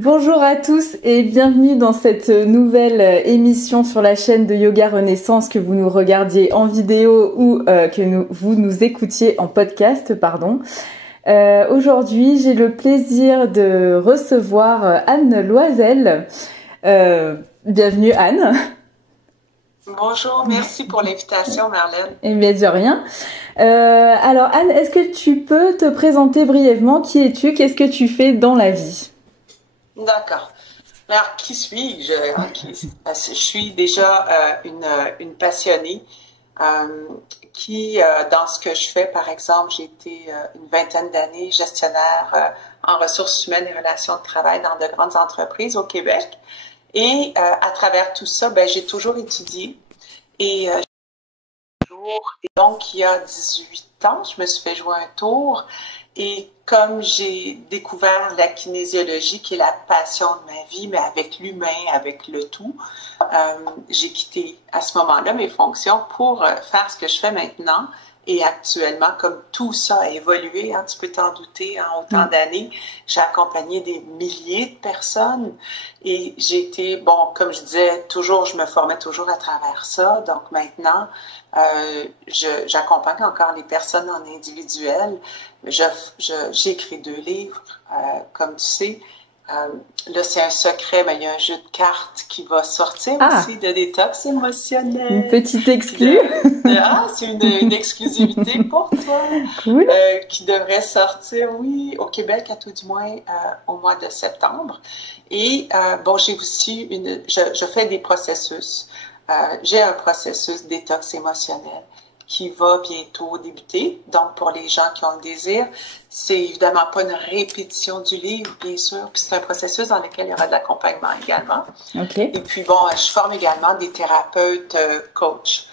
Bonjour à tous et bienvenue dans cette nouvelle émission sur la chaîne de Yoga Renaissance, que vous nous regardiez en vidéo ou vous nous écoutiez en podcast, pardon. Aujourd'hui, j'ai le plaisir de recevoir Anne Loisel. Bienvenue Anne. Bonjour, merci pour l'invitation Marlène. Eh bien, de rien. Alors Anne, est-ce que tu peux te présenter brièvement? Qui es-tu? Qu'est-ce que tu fais dans la vie? D'accord. Alors, qui suis-je? Je suis déjà une passionnée qui, dans ce que je fais, par exemple, j'ai été une vingtaine d'années gestionnaire en ressources humaines et relations de travail dans de grandes entreprises au Québec. Et à travers tout ça, j'ai toujours étudié. Et donc, il y a 18 ans, je me suis fait jouer un tour. Et comme j'ai découvert la kinésiologie, qui est la passion de ma vie, mais avec l'humain, avec le tout, j'ai quitté à ce moment-là mes fonctions pour faire ce que je fais maintenant. Et actuellement, comme tout ça a évolué, hein, tu peux t'en douter, en autant d'années, j'ai accompagné des milliers de personnes et j'ai été, comme je disais, je me formais toujours à travers ça. Donc maintenant, j'accompagne encore les personnes en individuel. J'ai écrit 2 livres, comme tu sais. Là, c'est un secret, mais il y a un jeu de cartes qui va sortir aussi de détox émotionnel. Une petite exclue. C'est une exclusivité pour toi. Cool. Qui devrait sortir, oui, au Québec, à tout du moins, au mois de septembre. Et j'ai aussi je fais des processus. J'ai un processus détox émotionnel qui va bientôt débuter. Donc, pour les gens qui ont le désir, c'est évidemment pas une répétition du livre, bien sûr, puis c'est un processus dans lequel il y aura de l'accompagnement également. Okay. Et puis, je forme également des thérapeutes coach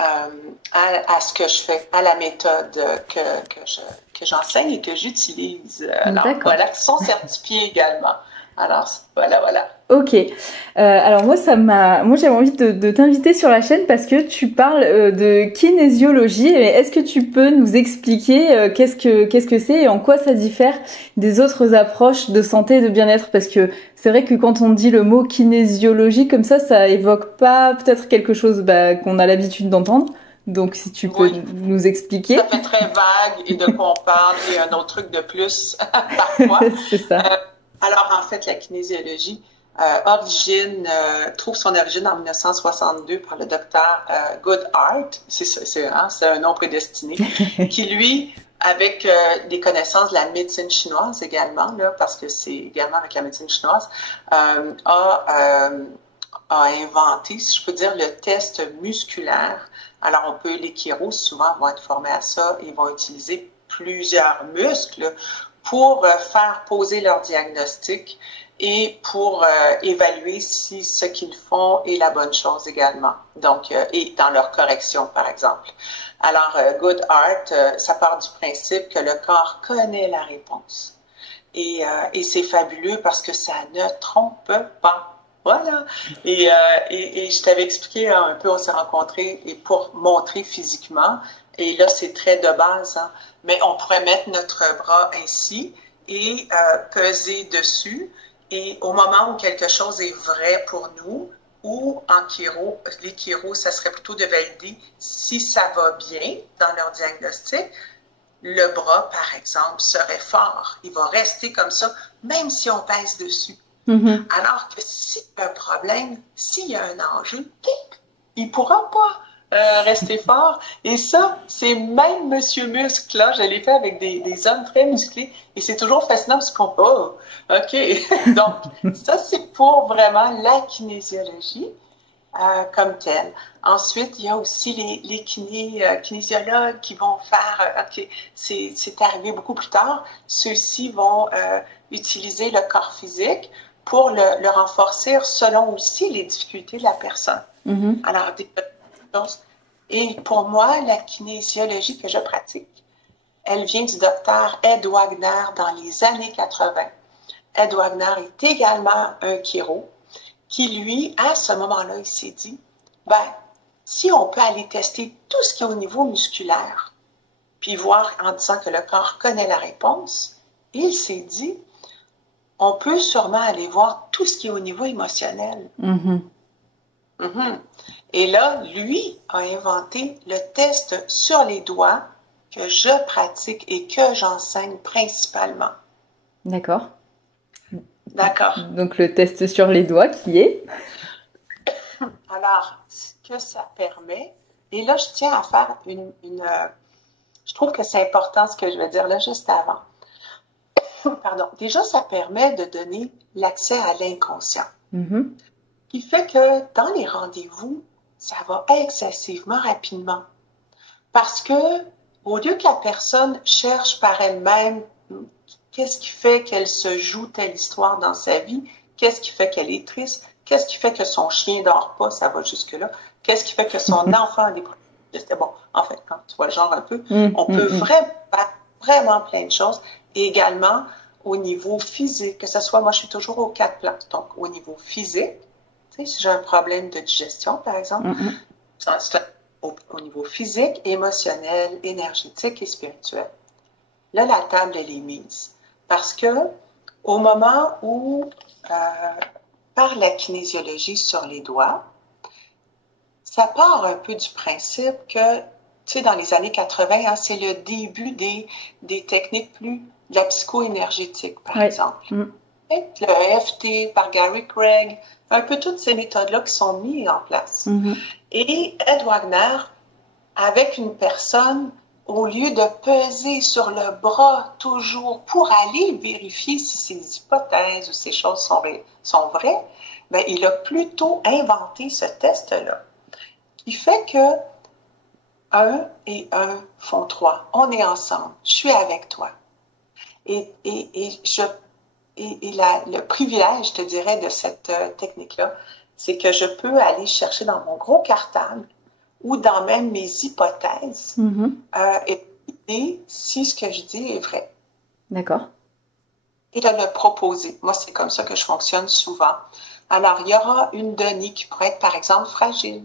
à ce que je fais, à la méthode que j'enseigne et que j'utilise. Alors, voilà, qui sont certifiés également. Alors, voilà. Ok. Alors moi j'avais envie de t'inviter sur la chaîne parce que tu parles de kinésiologie. Est-ce que tu peux nous expliquer qu'est-ce que c'est et en quoi ça diffère des autres approches de santé et de bien-être? Parce que c'est vrai que quand on dit le mot kinésiologie comme ça évoque pas peut-être quelque chose qu'on a l'habitude d'entendre. Donc, si tu peux nous expliquer. Ça fait très vague et de quoi on parle et un autre truc de plus parfois. C'est ça. Alors, en fait, la kinésiologie trouve son origine en 1962 par le docteur Goodhart. C'est un nom prédestiné. Qui, lui, avec des connaissances de la médecine chinoise également, là, parce que c'est également avec la médecine chinoise, a inventé, si je peux dire, le test musculaire. Alors, les chiro, souvent, vont être formés à ça et vont utiliser plusieurs muscles pour faire poser leur diagnostic et pour évaluer si ce qu'ils font est la bonne chose également. Donc, et dans leur correction, par exemple. Alors, Goodhart, ça part du principe que le corps connaît la réponse. Et c'est fabuleux parce que ça ne trompe pas. Voilà. Et je t'avais expliqué un peu, on s'est rencontrés et pour montrer physiquement. Et là, c'est très de base, hein. Mais on pourrait mettre notre bras ainsi et peser dessus. Et au moment où quelque chose est vrai pour nous, ou en chiro, les chiros, ça serait plutôt de valider si ça va bien dans leur diagnostic. Le bras, par exemple, serait fort. Il va rester comme ça, même si on pèse dessus. Mm-hmm. Alors que s'il y a un problème, s'il y a un enjeu, il ne pourra pas rester fort. Et ça, c'est même Monsieur Muscle, là, je l'ai fait avec des hommes très musclés. Et c'est toujours fascinant parce qu'on... Oh, OK. Donc, ça, c'est pour vraiment la kinésiologie comme telle. Ensuite, il y a aussi les kinésiologues qui vont faire... OK, c'est arrivé beaucoup plus tard. Ceux-ci vont utiliser le corps physique pour le renforcer selon aussi les difficultés de la personne. Mm-hmm. Alors, et pour moi, la kinésiologie que je pratique, elle vient du docteur Ed Wagner dans les années 80. Ed Wagner est également un chiro qui, lui, à ce moment-là, il s'est dit, si on peut aller tester tout ce qui est au niveau musculaire, puis voir en disant que le corps connaît la réponse, il s'est dit, on peut sûrement aller voir tout ce qui est au niveau émotionnel. Et là, lui a inventé le test sur les doigts que je pratique et que j'enseigne principalement. D'accord. D'accord. Donc le test sur les doigts qui est? Alors, ce que ça permet, et là, je tiens à faire je trouve que c'est important ce que je vais dire là juste avant. Pardon. Déjà, ça permet de donner l'accès à l'inconscient. Qui fait que dans les rendez-vous, ça va excessivement rapidement. Parce que, au lieu que la personne cherche par elle-même qu'est-ce qui fait qu'elle se joue telle histoire dans sa vie, qu'est-ce qui fait qu'elle est triste, qu'est-ce qui fait que son chien dort pas, ça va jusque-là, qu'est-ce qui fait que son enfant a des problèmes. Bon, en fait, quand tu vois le genre un peu, on peut vraiment plein de choses. Et également, au niveau physique, que ce soit, moi je suis toujours aux 4 plans, donc au niveau physique, tu sais, si j'ai un problème de digestion, par exemple, c'est au niveau physique, émotionnel, énergétique et spirituel. Là, la table, elle est mise. Parce que au moment où, par la kinésiologie sur les doigts, ça part un peu du principe que, tu sais, dans les années 80, hein, c'est le début des techniques plus de la psycho-énergétique, par exemple. Le EFT par Gary Craig, un peu toutes ces méthodes-là qui sont mises en place. Et Ed Wagner, avec une personne, au lieu de peser sur le bras toujours pour aller vérifier si ces hypothèses ou ces choses sont vraies, ben, il a plutôt inventé ce test-là. Qui fait que 1 et 1 font 3. On est ensemble. Je suis avec toi. Et le privilège, je te dirais, de cette technique-là, c'est que je peux aller chercher dans mon gros cartable ou dans même mes hypothèses et si ce que je dis est vrai. D'accord. Et de le proposer. Moi, c'est comme ça que je fonctionne souvent. Alors, il y aura une donnée qui pourrait être, par exemple, fragile.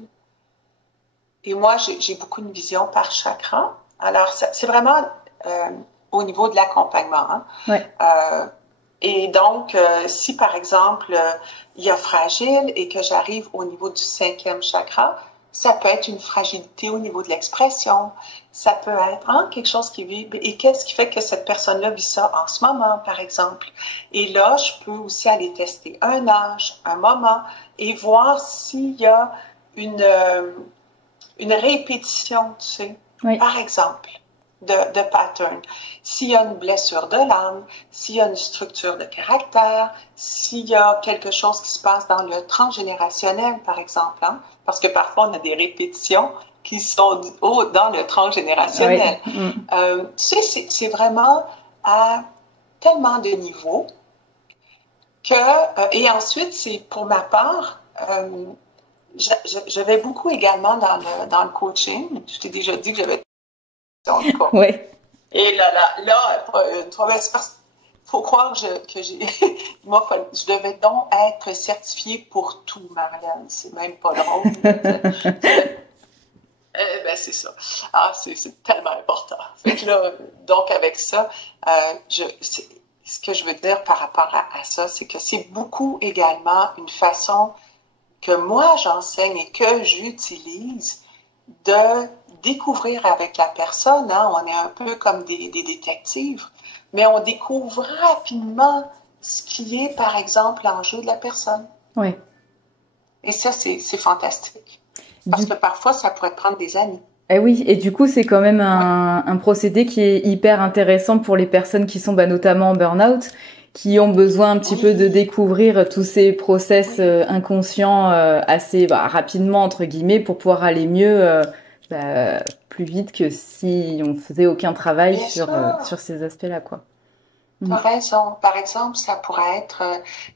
Et moi, j'ai beaucoup une vision par chakra. Alors, c'est vraiment au niveau de l'accompagnement. Et donc, si par exemple, il y a fragile et que j'arrive au niveau du 5e chakra, ça peut être une fragilité au niveau de l'expression. Ça peut être quelque chose qui vit. Et qu'est-ce qui fait que cette personne-là vit ça en ce moment, par exemple? Et là, je peux aussi aller tester un âge, un moment, et voir s'il y a une répétition, tu sais, par exemple, de pattern. S'il y a une blessure de l'âme, s'il y a une structure de caractère, s'il y a quelque chose qui se passe dans le transgénérationnel, par exemple, hein, parce que parfois on a des répétitions qui sont dans le transgénérationnel. Tu sais, c'est vraiment à tellement de niveaux que, et ensuite, c'est pour ma part, je vais beaucoup également dans le coaching. Je t'ai déjà dit que j'avais Oui. Et là, faut croire que j'ai. Moi, je devais donc être certifiée pour tout, Marianne. C'est même pas drôle. Ben, c'est ça. Ah, c'est tellement important. Fait que là, donc, avec ça, ce que je veux dire par rapport à ça, c'est que c'est beaucoup également une façon que moi j'enseigne et que j'utilise de découvrir avec la personne, hein, on est un peu comme des détectives, mais on découvre rapidement ce qui est, par exemple, l'enjeu de la personne. Oui. Et ça, c'est fantastique. Parce que parfois, ça pourrait prendre des années. Eh oui, et du coup, c'est quand même un procédé qui est hyper intéressant pour les personnes qui sont notamment en burn-out, qui ont besoin un petit peu de découvrir tous ces process inconscients assez rapidement, entre guillemets, pour pouvoir aller mieux, plus vite que si on faisait aucun travail sur ces aspects-là, quoi. Tu as raison. Par exemple, ça pourrait être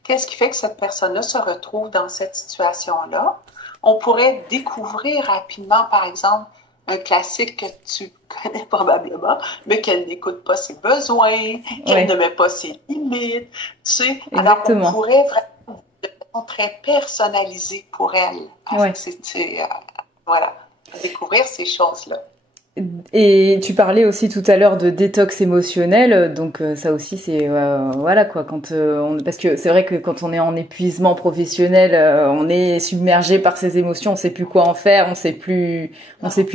qu'est-ce qui fait que cette personne-là se retrouve dans cette situation-là? On pourrait découvrir rapidement, par exemple, un classique que tu connais probablement, mais qu'elle n'écoute pas ses besoins, qu'elle ne met pas ses limites, tu sais. Exactement. Alors, on pourrait vraiment de façon très personnalisée pour elle. Voilà, découvrir ces choses-là. Et tu parlais aussi tout à l'heure de détox émotionnel, donc ça aussi c'est voilà quoi, quand parce que c'est vrai que quand on est en épuisement professionnel, on est submergé par ses émotions, on sait plus quoi en faire, on sait plus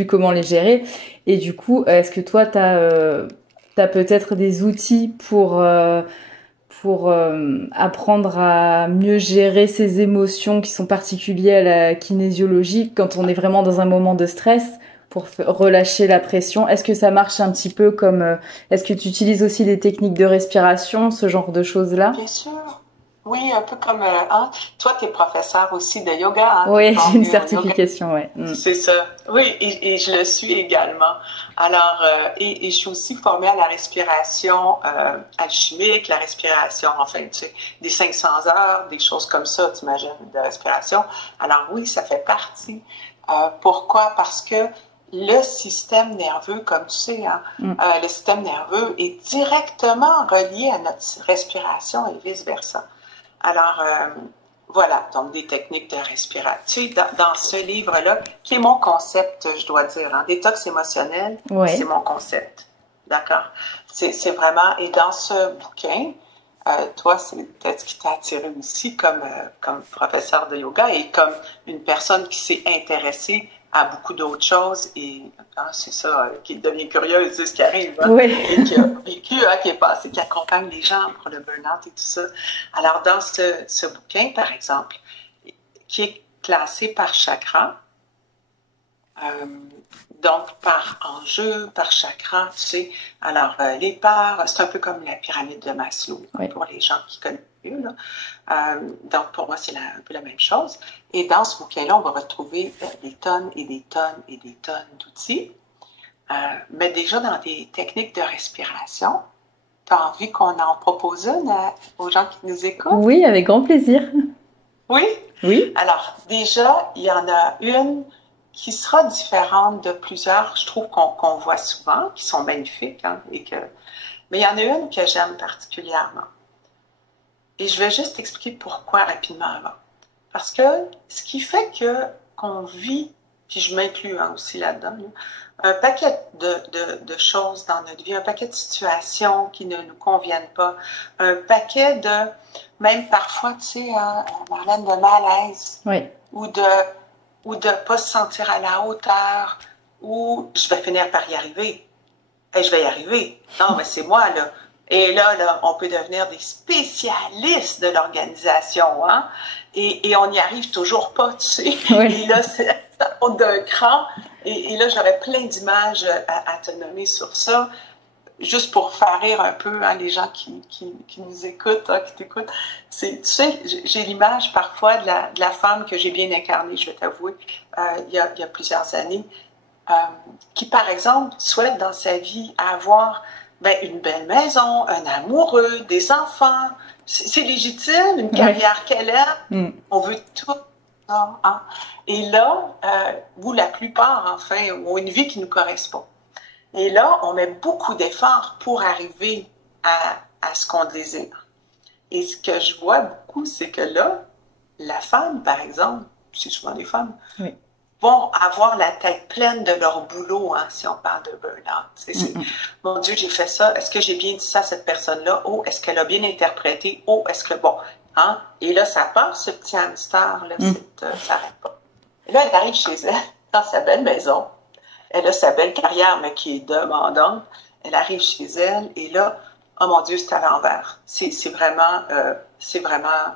comment les gérer. Et du coup, est-ce que toi t'as peut-être des outils pour apprendre à mieux gérer ses émotions qui sont particulières à la kinésiologie quand on est vraiment dans un moment de stress pour relâcher la pression? Est-ce que ça marche un petit peu comme... est-ce que tu utilises aussi des techniques de respiration, ce genre de choses-là? Bien sûr. Oui, un peu comme hein, toi, tu es professeur aussi de yoga, hein, t'es Oui, j'ai une formé en yoga. certification, ouais. C'est ça. Oui, et je le suis également. Alors, et je suis aussi formée à la respiration alchimique, la respiration, enfin, tu sais, des 500 heures, des choses comme ça, t'imagines, de respiration. Alors oui, ça fait partie. Pourquoi? Parce que le système nerveux, comme tu sais, hein, le système nerveux est directement relié à notre respiration et vice-versa. Alors, voilà, donc des techniques de respiration. Tu sais, dans ce livre-là, qui est mon concept, je dois dire, hein, détox émotionnel, Ouais. c'est mon concept. D'accord? C'est vraiment, et dans ce bouquin, toi, c'est peut-être ce qui t'a attiré aussi comme professeur de yoga et comme une personne qui s'est intéressée à beaucoup d'autres choses et hein, c'est ça, qui devient curieuse, c'est ce qui arrive, hein, Oui. et qui a vécu, hein, qui est passé, qui accompagne les gens pour le burn-out et tout ça. Alors, dans ce bouquin, par exemple, qui est classé par chakra, donc par enjeu, par chakra, tu sais. Alors, les parts, c'est un peu comme la pyramide de Maslow, Oui. pour les gens qui connaissent mieux, là. Donc, pour moi, c'est un peu la même chose. Et dans ce bouquin-là, on va retrouver des tonnes et des tonnes et des tonnes d'outils. Mais déjà, dans des techniques de respiration, tu as envie qu'on en propose une aux gens qui nous écoutent? Oui, avec grand plaisir. Oui? Oui. Alors, déjà, il y en a une qui sera différente de plusieurs, je trouve qu'on voit souvent, qui sont magnifiques, hein, mais il y en a une que j'aime particulièrement. Et je vais juste expliquer pourquoi rapidement avant. Parce que ce qui fait qu'on vit, puis je m'inclus hein, aussi là-dedans, un paquet de choses dans notre vie, un paquet de situations qui ne nous conviennent pas, un paquet de, même parfois, tu sais, hein, Marlène, de malaise, Oui. ou de pas se sentir à la hauteur, ou je vais finir par y arriver. Et je vais y arriver. Non, mais c'est moi, là. Et là, on peut devenir des spécialistes de l'organisation, hein? Et on n'y arrive toujours pas, tu sais. Oui. Et là, c'est d'un cran. Et là, j'aurais plein d'images à te nommer sur ça, juste pour faire rire un peu hein, les gens qui nous écoutent, hein, qui t'écoutent. Tu sais, j'ai l'image parfois de la femme que j'ai bien incarnée, je vais t'avouer, il y a plusieurs années, qui, par exemple, souhaite dans sa vie avoir une belle maison, un amoureux, des enfants. C'est légitime, une carrière qu'elle aime. On veut tout. Non, hein? Et là, ou la plupart, enfin, ont une vie qui nous correspond. Et là, on met beaucoup d'efforts pour arriver à ce qu'on désire. Et ce que je vois beaucoup, c'est que là, la femme, par exemple, c'est souvent des femmes, oui. vont avoir la tête pleine de leur boulot, hein, si on parle de burn-out. Mon Dieu, j'ai fait ça. Est-ce que j'ai bien dit ça à cette personne-là? Oh, est-ce qu'elle a bien interprété? Oh, est-ce que bon, hein? Et là, ça part, ce petit hamster, là, ça n'arrête pas. Et là, elle arrive chez elle, dans sa belle maison. Elle a sa belle carrière, mais qui est demandante. Elle arrive chez elle, et là, oh mon Dieu, c'est à l'envers. C'est vraiment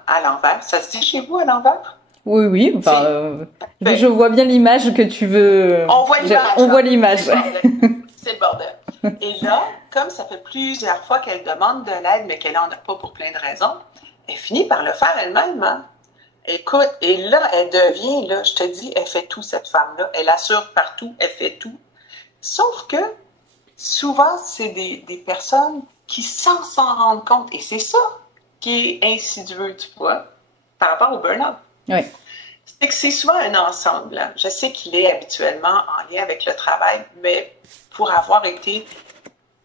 à l'envers. Ça se dit chez vous, à l'envers? Oui, oui. Enfin, je vois bien l'image que tu veux. On voit l'image. On voit l'image. C'est le bordel. Et là, comme ça fait plusieurs fois qu'elle demande de l'aide, mais qu'elle n'en a pas pour plein de raisons, elle finit par le faire elle-même. Hein? Écoute, et là, elle devient, là, je te dis, elle fait tout, cette femme-là. Elle assure partout, elle fait tout. Sauf que, souvent, c'est des personnes qui, sans s'en rendre compte, et c'est ça qui est insidieux, tu vois, par rapport au burn-out. Oui. C'est que c'est souvent un ensemble. Hein. Je sais qu'il est habituellement en lien avec le travail, mais pour avoir été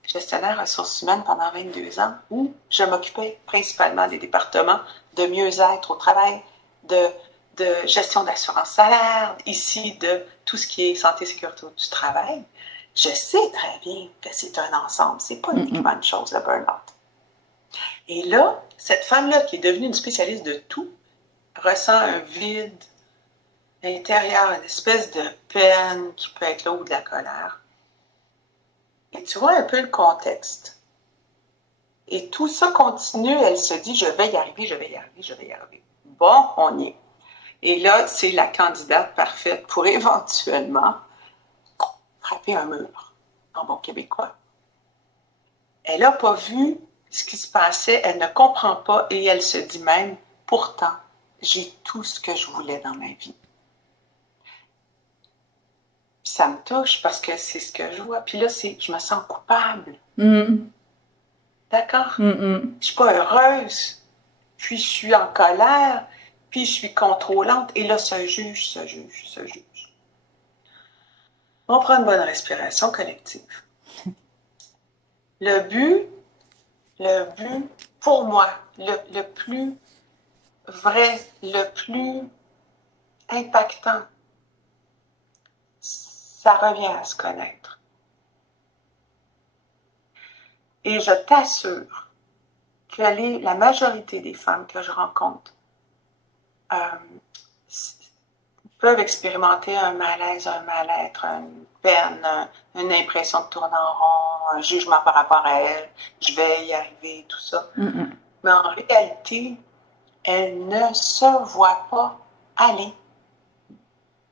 gestionnaire ressources humaines pendant 22 ans, où je m'occupais principalement des départements de mieux-être au travail, de gestion d'assurance salaire, ici de tout ce qui est santé et sécurité du travail, Je sais très bien que c'est un ensemble, c'est pas uniquement une chose, le burn-out. Et là, cette femme-là, qui est devenue une spécialiste de tout, ressent un vide intérieur, une espèce de peine qui peut être là ou de la colère. Et tu vois un peu le contexte. Et tout ça continue, elle se dit, je vais y arriver, je vais y arriver, je vais y arriver. Bon, on y est. Et là, c'est la candidate parfaite pour éventuellement frapper un mur, en bon québécois. Elle n'a pas vu ce qui se passait, elle ne comprend pas et elle se dit même, pourtant, j'ai tout ce que je voulais dans ma vie. Puis ça me touche parce que c'est ce que je vois. Puis là, je me sens coupable. D'accord? Je suis pas heureuse. Puis je suis en colère. Puis je suis contrôlante. Et là, se juge. On prend une bonne respiration collective. Le but, pour moi, le plus vrai, le plus impactant, ça revient à se connaître. Et je t'assure que la majorité des femmes que je rencontre peuvent expérimenter un malaise, un mal-être, une peine, une impression de tourner en rond, un jugement par rapport à elle, je vais y arriver, tout ça. Mais en réalité, elles ne se voient pas aller.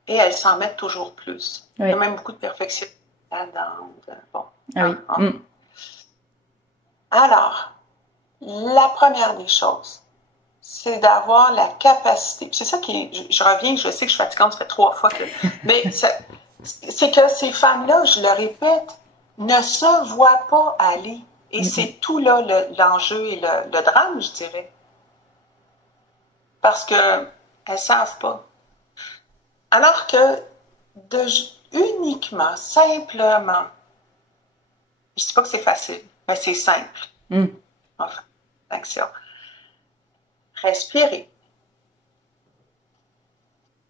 Et elles s'en mettent toujours plus. Oui. Il y a même beaucoup de perfection là-dedans. Bon. Alors, la première des choses, c'est d'avoir la capacité. C'est ça qui je reviens, je sais que je suis fatigante, ça fait 3 fois que. Mais c'est que ces femmes-là, je le répète, ne se voient pas aller. Et c'est tout là l'enjeu et le drame, je dirais. Parce qu'elles ne savent pas. Alors que uniquement, simplement, je ne dis pas que c'est facile, mais c'est simple. Enfin, action. Respirer.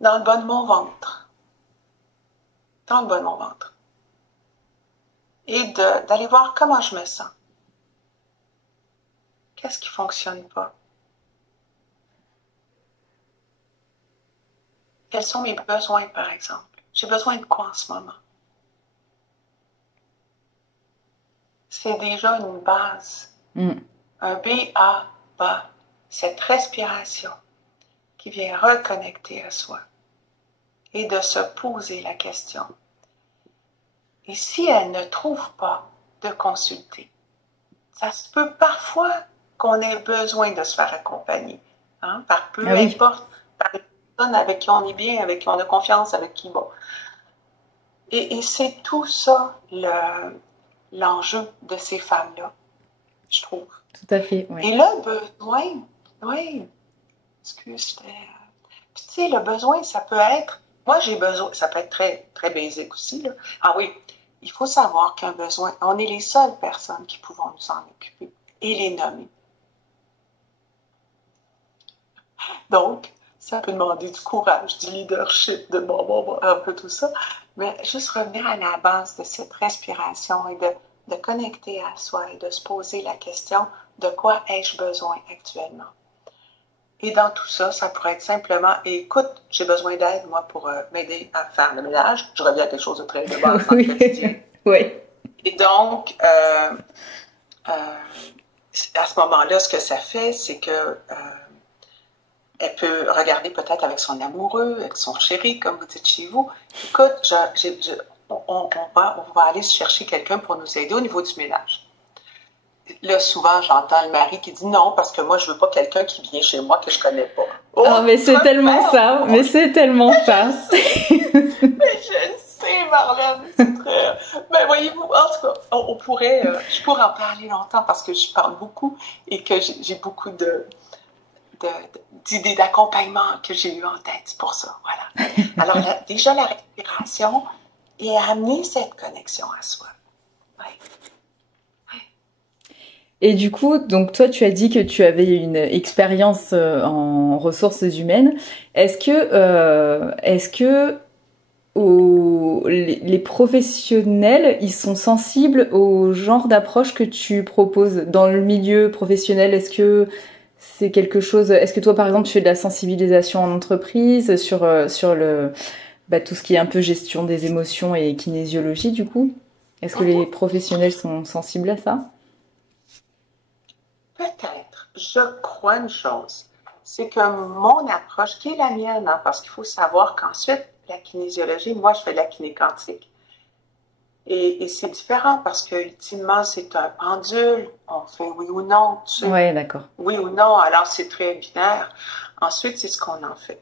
Dans le bas de mon ventre. Dans le bas de mon ventre. Et d'aller voir comment je me sens. Qu'est-ce qui ne fonctionne pas? Quels sont mes besoins, par exemple? J'ai besoin de quoi en ce moment? C'est déjà une base. Un B-A-B-A. Cette respiration qui vient reconnecter à soi. Et de se poser la question. Et si elle ne trouve pas de consulter, ça se peut parfois qu'on ait besoin de se faire accompagner. Hein, par peu importe, par une personne avec qui on est bien, avec qui on a confiance, avec qui, bon. Et c'est tout ça l'enjeu de ces femmes-là, je trouve. Tout à fait, oui. Et le besoin, excuse, puis tu sais, le besoin, ça peut être, moi j'ai besoin, ça peut être très, très basique aussi, là. Ah oui, il faut savoir qu'un besoin, on est les seules personnes qui pouvons nous en occuper et les nommer. Donc, ça peut demander du courage, du leadership, un peu tout ça, mais juste revenir à la base de cette respiration et de connecter à soi et de se poser la question de quoi ai-je besoin actuellement. Et dans tout ça, ça pourrait être simplement, écoute, j'ai besoin d'aide, moi, pour m'aider à faire le ménage. Je reviens à quelque chose de très de base dans le quotidien. Oui. Et donc, à ce moment-là, ce que ça fait, c'est que elle peut regarder peut-être avec son amoureux, avec son chéri, comme vous dites chez vous. Écoute, on va aller chercher quelqu'un pour nous aider au niveau du ménage. Là, souvent, j'entends le mari qui dit non, parce que moi, je veux pas quelqu'un qui vient chez moi que je connais pas. Oh, mais c'est tellement ça. Mais c'est tellement ça. Mais je sais, Marlène. C'est très... Mais voyez-vous, en tout cas, je pourrais en parler longtemps parce que je parle beaucoup et que j'ai beaucoup d'idées d'accompagnement que j'ai eues en tête pour ça. Voilà. Alors, déjà, la respiration et amener cette connexion à soi. Oui. Et du coup, donc toi, tu as dit que tu avais une expérience en ressources humaines. Est-ce que les professionnels, ils sont sensibles au genre d'approche que tu proposes dans le milieu professionnel? Est-ce que c'est quelque chose, est-ce que toi, par exemple, tu fais de la sensibilisation en entreprise sur tout ce qui est un peu gestion des émotions et kinésiologie, du coup? Est-ce que les professionnels sont sensibles à ça? Peut-être. Je crois une chose. C'est que mon approche, qui est la mienne, hein, parce qu'il faut savoir qu'ensuite, la kinésiologie, moi, je fais de la kiné quantique. Et c'est différent parce que, ultimement, c'est un pendule. On fait oui ou non, tu sais. Ouais, d'accord. Oui ou non, alors c'est très binaire. Ensuite, c'est ce qu'on en fait.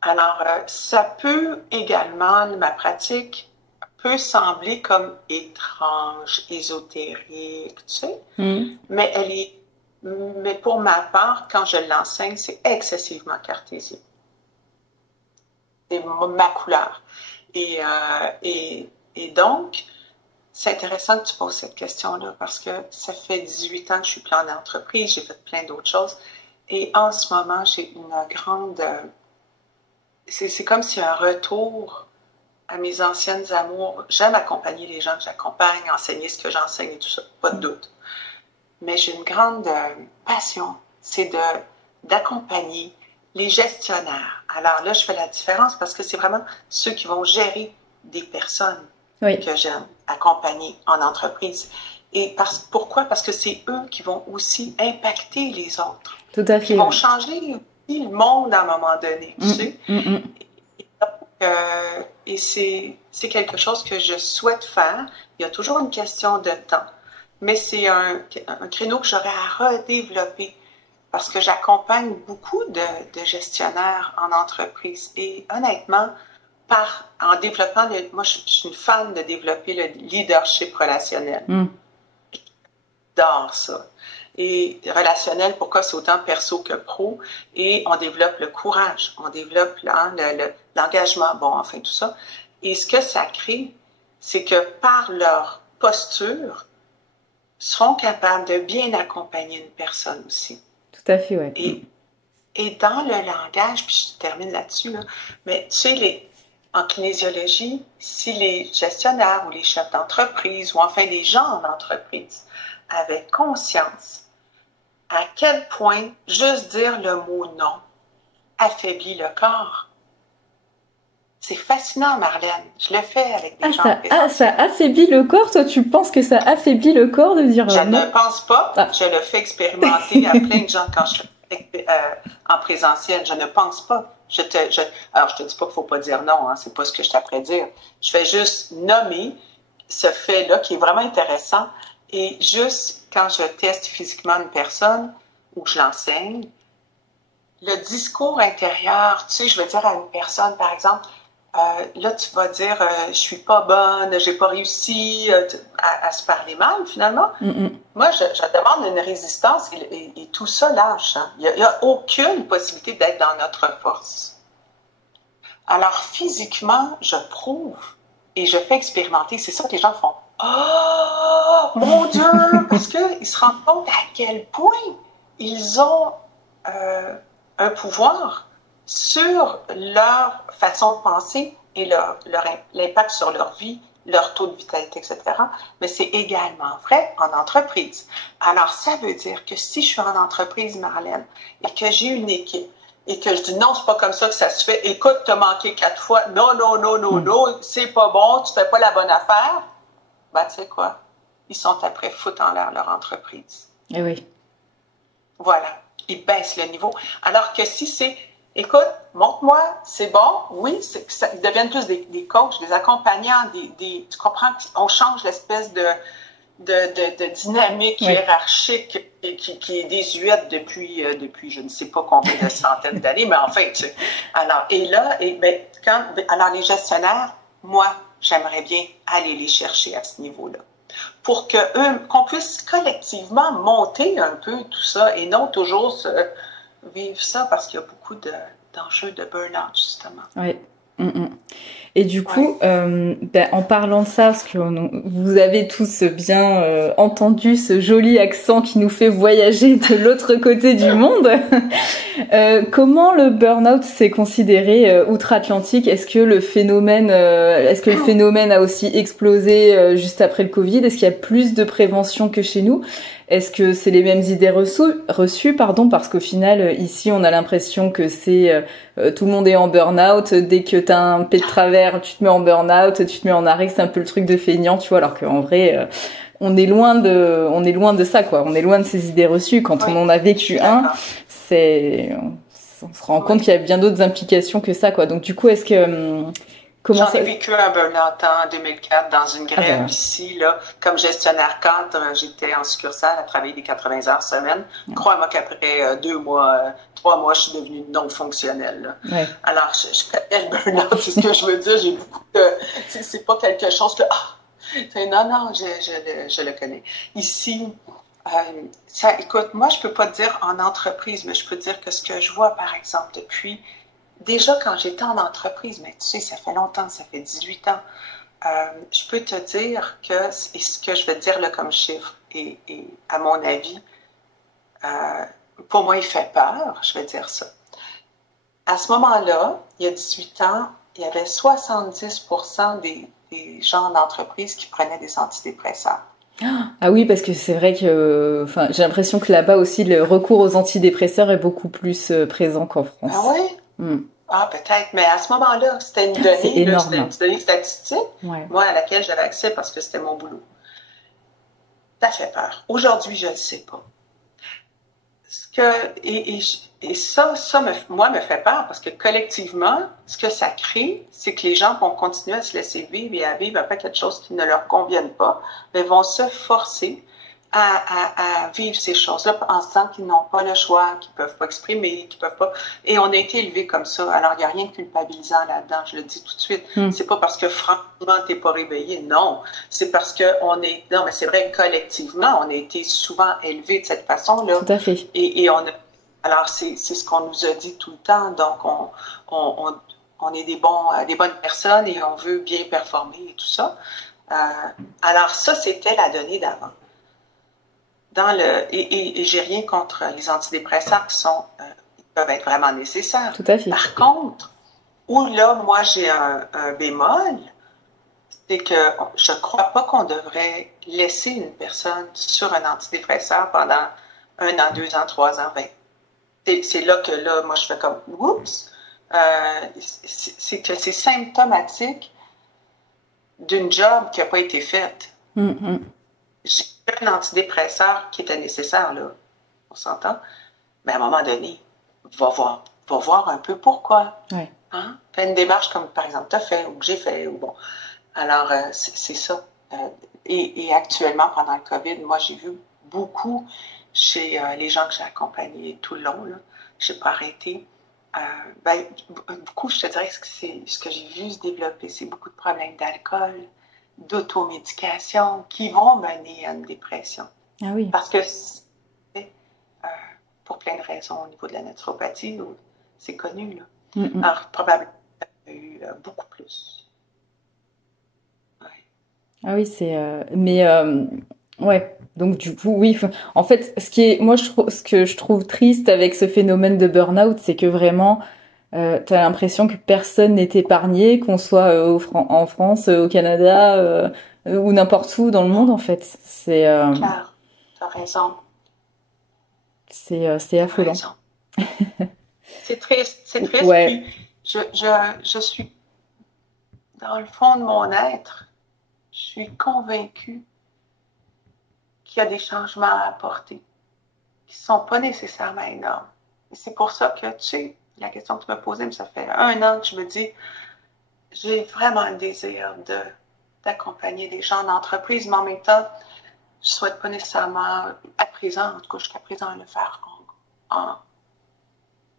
Alors, ça peut également, ma pratique peut sembler comme étrange, ésotérique, tu sais, mais pour ma part, quand je l'enseigne, c'est excessivement cartésien. C'est ma couleur. Et donc, c'est intéressant que tu poses cette question-là parce que ça fait 18 ans que je suis plus en entreprise, j'ai fait plein d'autres choses. Et en ce moment, j'ai une grande... c'est comme si un retour à mes anciennes amours. J'aime accompagner les gens que j'accompagne, enseigner ce que j'enseigne et tout ça, pas de doute. Mais j'ai une grande passion, c'est d'accompagner les gestionnaires. Alors là, je fais la différence parce que c'est vraiment ceux qui vont gérer des personnes que j'aime accompagner en entreprise. Et pourquoi? Parce que c'est eux qui vont aussi impacter les autres. Tout à fait. Ils vont changer le monde à un moment donné, tu sais. Et c'est quelque chose que je souhaite faire. Il y a toujours une question de temps. Mais c'est un créneau que j'aurais à redévelopper parce que j'accompagne beaucoup de gestionnaires en entreprise. Et honnêtement, en développant, moi je suis une fan de développer le leadership relationnel. J'adore ça. Et relationnel, pourquoi c'est autant perso que pro? Et on développe le courage, on développe l'engagement, bon, enfin tout ça. Et ce que ça crée, c'est que par leur posture, seront capables de bien accompagner une personne aussi. Tout à fait, oui. Et dans le langage, puis je termine là-dessus, là, mais tu sais, en kinésiologie, si les gestionnaires ou les chefs d'entreprise ou enfin les gens en entreprise avaient conscience à quel point juste dire le mot non affaiblit le corps. C'est fascinant, Marlène. Je le fais avec des gens. Ça affaiblit le corps? Toi, tu penses que ça affaiblit le corps de dire je non? Je ne pense pas. Je le fais expérimenter à plein de gens quand je en présentiel. Je ne pense pas. Alors, je te dis pas qu'il ne faut pas dire non. Hein, c'est pas ce que je t'apprends à dire. Je fais juste nommer ce fait-là qui est vraiment intéressant. Et juste quand je teste physiquement une personne ou que je l'enseigne, le discours intérieur, tu sais, je veux dire à une personne, par exemple, là, tu vas dire, je suis pas bonne, j'ai pas réussi à se parler mal, finalement. Moi, je demande une résistance et tout ça lâche. Hein. Il n'y a aucune possibilité d'être dans notre force. Alors, physiquement, je prouve et je fais expérimenter. C'est ça que les gens font. Oh, mon Dieu! Parce qu'ils se rendent compte à quel point ils ont un pouvoir sur leur façon de penser et l'impact sur leur vie, leur taux de vitalité, etc. Mais c'est également vrai en entreprise. Alors, ça veut dire que si je suis en entreprise, Marlène, et que j'ai une équipe, et que je dis non, c'est pas comme ça que ça se fait, écoute, t'as manqué 4 fois, non, c'est pas bon, tu fais pas la bonne affaire, ben, tu sais quoi? Ils sont après foutre en l'air leur entreprise. Eh oui. Voilà. Ils baissent le niveau. Alors que si c'est, écoute, montre-moi, c'est bon, oui, ils deviennent plus des coachs, des accompagnants, tu comprends qu'on change l'espèce de dynamique hiérarchique qui est désuète depuis je ne sais pas combien de centaines d'années, mais enfin, tu sais. Alors, alors les gestionnaires, moi, j'aimerais bien aller les chercher à ce niveau-là. Pour qu'on puisse collectivement monter un peu tout ça et non toujours vivre ça parce qu'il y a beaucoup d'enjeux de burn-out, justement. Oui. Et du coup, en parlant de ça, parce que vous avez tous bien entendu ce joli accent qui nous fait voyager de l'autre côté du monde, comment le burn-out s'est considéré outre-Atlantique? Est-ce que le phénomène a aussi explosé juste après le Covid? Est-ce qu'il y a plus de prévention que chez nous? Est-ce que c'est les mêmes idées reçues, parce qu'au final, ici, on a l'impression que c'est tout le monde est en burn-out. Dès que t'as un pied de travers, tu te mets en burn-out, tu te mets en arrêt. C'est un peu le truc de feignant, tu vois. Alors qu'en vrai, on est loin de ça, quoi. On est loin de ces idées reçues. Quand on en a vécu on se rend compte qu'il y a bien d'autres implications que ça, quoi. Donc du coup, est-ce que J'en ai vécu un burn-out en 2004 dans une grève ici, là, comme gestionnaire cadre. J'étais en succursale à travailler des 80 heures semaine. Crois-moi qu'après 2 mois, 3 mois, je suis devenue non fonctionnelle. Ouais. Alors, je connais le burn-out, c'est ce que je veux dire. J'ai beaucoup de... C'est pas quelque chose que... non, je le connais. Ici, écoute, moi, je peux pas te dire en entreprise, mais je peux te dire que ce que je vois, par exemple, depuis... Déjà, quand j'étais en entreprise, mais tu sais, ça fait longtemps, ça fait 18 ans, je peux te dire que, et ce que je vais te dire là comme chiffre, et à mon avis, pour moi, il fait peur, je vais dire ça. À ce moment-là, il y a 18 ans, il y avait 70% des gens en entreprise qui prenaient des antidépresseurs. Ah oui, parce que c'est vrai que, j'ai l'impression que là-bas aussi, le recours aux antidépresseurs est beaucoup plus présent qu'en France. Ah oui? Ah, peut-être, mais à ce moment-là, c'était une donnée, c'était une donnée statistique, moi, à laquelle j'avais accès parce que c'était mon boulot. Ça fait peur. Aujourd'hui, je ne le sais pas. Moi, me fait peur parce que collectivement, ce que ça crée, c'est que les gens vont continuer à se laisser vivre et à vivre après quelque chose qui ne leur convienne pas, mais vont se forcer à vivre ces choses-là en se disant qu'ils n'ont pas le choix, qu'ils peuvent pas exprimer, qu'ils peuvent pas... Et on a été élevés comme ça. Alors, il n'y a rien de culpabilisant là-dedans, je le dis tout de suite. C'est pas parce que franchement, t'es pas réveillé, non. C'est parce que non, mais c'est vrai, collectivement, on a été souvent élevés de cette façon-là. Tout à fait. Alors, c'est ce qu'on nous a dit tout le temps. Donc, on est des bonnes personnes et on veut bien performer et tout ça. Alors, ça, c'était la donnée d'avant. Et j'ai rien contre les antidépresseurs ils peuvent être vraiment nécessaires. Tout à fait. Par contre, où là, moi, j'ai un bémol, c'est que je crois pas qu'on devrait laisser une personne sur un antidépresseur pendant 1 an, 2 ans, 3 ans, 20. C'est là que là, moi, je fais comme, oups, c'est que c'est symptomatique d'une job qui n'a pas été faite. J'ai un antidépresseur qui était nécessaire, là, on s'entend, mais à un moment donné, va voir un peu pourquoi. Ouais. Hein? Fais une démarche comme, par exemple, tu as fait ou que j'ai fait. Ou bon. Alors, c'est ça. Et actuellement, pendant le COVID, moi, j'ai vu beaucoup chez les gens que j'ai accompagnés tout le long, là, je n'ai pas arrêté. Beaucoup, je te dirais que c'est ce que j'ai vu se développer, c'est beaucoup de problèmes d'alcool, d'automédication qui vont mener à une dépression. Ah oui. Parce que pour plein de raisons au niveau de la naturopathie, c'est connu, là. Alors, probablement, il y a eu beaucoup plus. Ouais. Ah oui, ouais. Donc du coup, oui. En fait, ce que je trouve triste avec ce phénomène de burn-out, c'est que vraiment, t'as l'impression que personne n'est épargné, qu'on soit en France, au Canada ou n'importe où dans le monde, en fait. C'est clair, t'as raison. C'est affolant. C'est triste. Ouais. Puis je suis dans le fond de mon être, je suis convaincue qu'il y a des changements à apporter qui ne sont pas nécessairement énormes. Et c'est pour ça que, tu sais, la question que tu me posais, ça fait 1 an que je me dis, j'ai vraiment le désir d'accompagner des gens en entreprise, mais en même temps, je ne souhaite pas nécessairement, à présent, en tout cas jusqu'à présent, le faire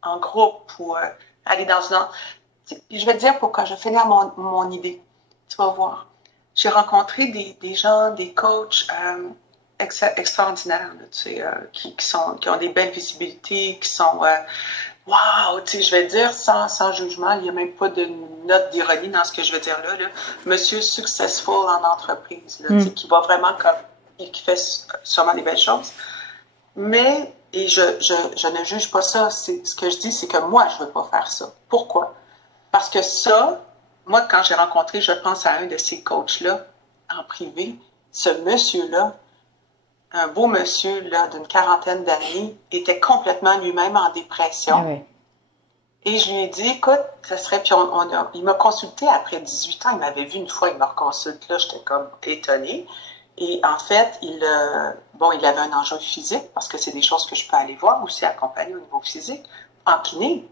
en groupe ou aller dans une autre. Je vais te dire pourquoi, je vais finir mon idée. Tu vas voir. J'ai rencontré des gens, des coachs extraordinaires, là, tu sais, qui ont des belles visibilités, qui sont wow, tu sais, je vais dire sans jugement, il n'y a même pas de note d'ironie dans ce que je vais dire là. Monsieur successful en entreprise, là, tu sais, qui va vraiment comme, et qui fait sûrement des belles choses. Mais, et je ne juge pas ça, ce que je dis, c'est que moi, je veux pas faire ça. Pourquoi? Parce que ça, moi, quand j'ai rencontré, je pense à un de ces coachs-là, en privé, ce monsieur-là, un beau monsieur là d'une quarantaine d'années, était complètement lui-même en dépression. Ah ouais. Et je lui ai dit, écoute, ça serait... Puis il m'a consulté après 18 ans. Il m'avait vu une fois, il me reconsulte là. J'étais comme étonnée. Et en fait, il avait un enjeu physique, parce que c'est des choses que je peux aller voir aussi accompagner au niveau physique, en kiné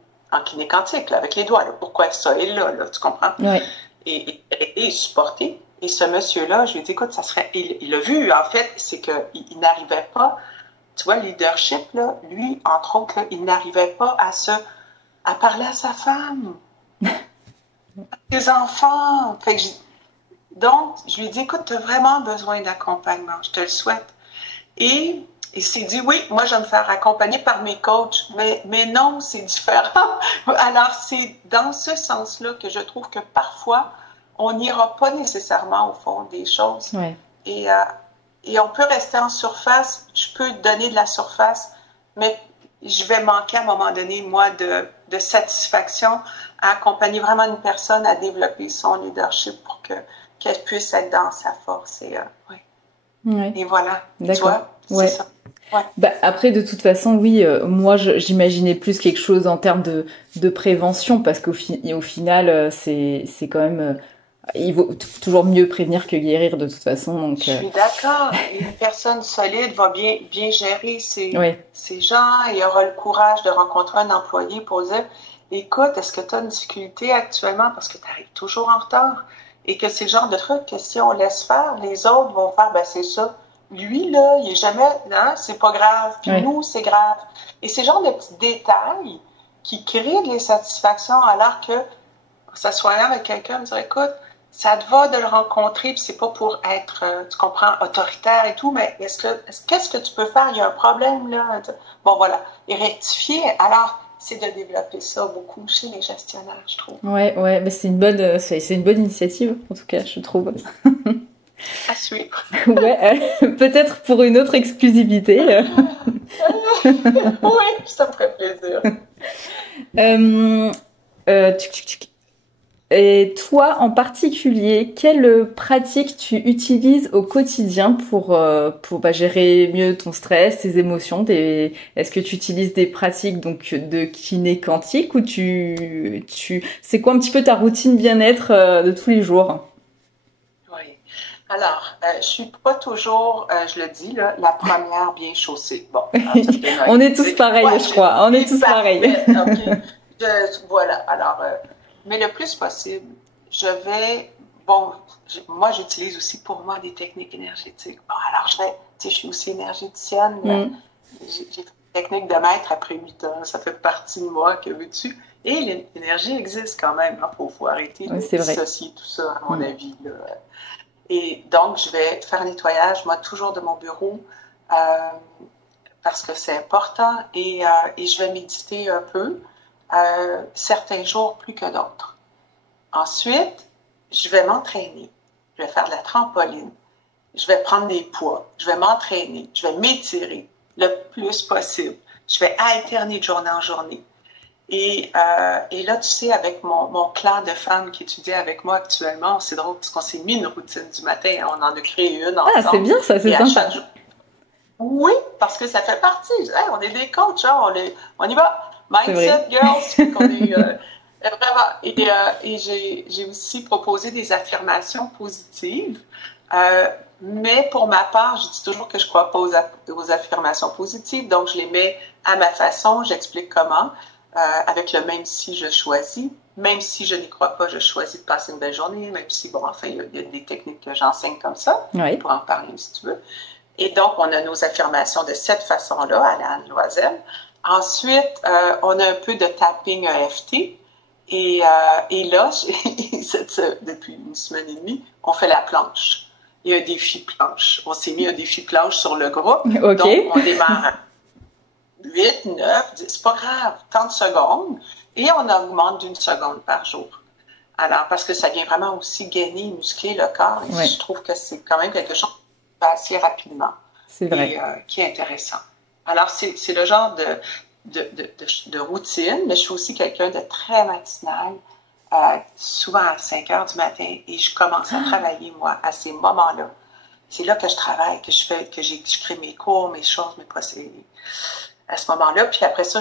quantique, là, avec les doigts. Là. Pourquoi ça est là, tu comprends? Oui. Et supporter. Et ce monsieur-là, je lui ai dit, écoute, ça serait... Il l'a vu, en fait, c'est qu'il n'arrivait pas... Tu vois, le leadership, là, lui, entre autres, là, il n'arrivait pas à parler à sa femme, à ses enfants. Donc, je lui ai dit, écoute, tu as vraiment besoin d'accompagnement, je te le souhaite. Et il s'est dit, oui, moi, je vais me faire accompagner par mes coachs, mais non, c'est différent. Alors, c'est dans ce sens-là que je trouve que parfois, on n'ira pas nécessairement au fond des choses. Ouais. Et on peut rester en surface, je peux donner de la surface, mais je vais manquer à un moment donné, moi, de satisfaction à accompagner vraiment une personne à développer son leadership pour qu'elle puisse être dans sa force. Et voilà, tu vois, c'est ça. Ouais. Bah, après, de toute façon, oui, moi, j'imaginais plus quelque chose en termes de prévention, parce qu'au final, c'est quand même... il vaut toujours mieux prévenir que guérir, de toute façon. Donc, je suis d'accord. Une personne solide va bien gérer ces gens et aura le courage de rencontrer un employé pour dire, écoute, est-ce que tu as une difficulté actuellement parce que tu arrives toujours en retard? Et que c'est le genre de trucs que si on laisse faire, les autres vont faire, ben c'est ça. Lui, là, il est jamais, hein, c'est pas grave. Puis nous, c'est grave. Et c'est le genre de petits détails qui créent de l'insatisfaction, alors que ça soit avec quelqu'un, me dire, écoute, ça te va de le rencontrer, puis c'est pas pour être, tu comprends, autoritaire et tout, mais qu'est-ce que tu peux faire? Il y a un problème, là. Bon, voilà. Et rectifier, alors, c'est de développer ça beaucoup chez les gestionnaires, je trouve. Ouais, mais c'est une bonne initiative, en tout cas, je trouve. À suivre. Ouais, peut-être pour une autre exclusivité. Oui, ça me ferait plaisir. Et toi, en particulier, quelles pratiques tu utilises au quotidien pour gérer mieux ton stress, tes émotions? Est-ce que tu utilises des pratiques donc de kiné quantique, ou c'est quoi un petit peu ta routine bien-être de tous les jours? Oui. Alors, je suis pas toujours, je le dis là, la première bien chaussée. Bon, on est tous pareils, je crois. On est tous pareils. Okay. Voilà. Alors. Mais le plus possible, moi j'utilise aussi pour moi des techniques énergétiques. Bon, alors je suis aussi énergéticienne, j'ai fait une technique de maître après 8 ans, ça fait partie de moi, que veux-tu? Et l'énergie existe quand même, il faut arrêter de dissocier tout ça, à mon avis. Là. Et donc, je vais faire un nettoyage, moi, toujours de mon bureau, parce que c'est important, et je vais méditer un peu. Certains jours plus que d'autres. Ensuite, je vais m'entraîner. Je vais faire de la trampoline. Je vais prendre des poids. Je vais m'entraîner. Je vais m'étirer le plus possible. Je vais alterner de journée en journée. Et là, tu sais, avec mon clan de femmes qui étudient avec moi actuellement, c'est drôle parce qu'on s'est mis une routine du matin. On en a créé une ensemble. Ah, c'est bien ça, c'est sympa. Oui, parce que ça fait partie. Hey, on est des coachs, hein, on y va. Mindset Girls, qu'on est vraiment. Et j'ai aussi proposé des affirmations positives. Mais pour ma part, je dis toujours que je ne crois pas aux affirmations positives, donc je les mets à ma façon, j'explique comment, avec le même si je choisis. Même si je n'y crois pas, je choisis de passer une belle journée, même si, bon, enfin, il y a des techniques que j'enseigne comme ça, pour en parler si tu veux. Et donc, on a nos affirmations de cette façon-là, à la Anne Loisel. Ensuite, on a un peu de tapping EFT. Et là, depuis une semaine et demie, on fait la planche. Il y a un défi planche. On s'est mis un défi planche sur le groupe. Okay. Donc, on démarre. 8, 9, 10, c'est pas grave, 30 secondes, et on augmente d'une seconde par jour. Alors, parce que ça vient vraiment aussi gainer, muscler le corps, et je trouve que c'est quand même quelque chose qui va assez rapidement C'est vrai. et qui est intéressant. Alors, c'est le genre de routine, mais je suis aussi quelqu'un de très matinal, souvent à 5 heures du matin, et je commence à travailler, moi, à ces moments-là. C'est là que je travaille, que je crée mes cours, mes choses, mes procédés à ce moment-là. Puis après ça,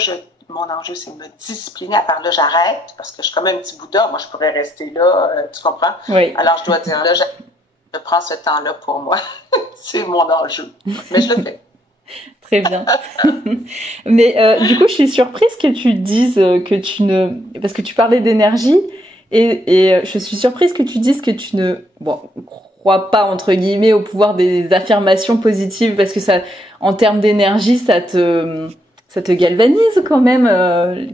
mon enjeu, c'est de me discipliner à faire là, j'arrête, parce que je suis comme un petit Bouddha. Moi, je pourrais rester là, tu comprends? Oui. Alors, je dois dire là, je prends ce temps-là pour moi. C'est mon enjeu. Mais je le fais. Très bien. Mais du coup, je suis surprise que tu dises que tu ne... Parce que tu parlais d'énergie, et je suis surprise que tu dises que tu ne... Bon, crois pas, entre guillemets, au pouvoir des affirmations positives, parce que ça, en termes d'énergie, ça te galvanise quand même,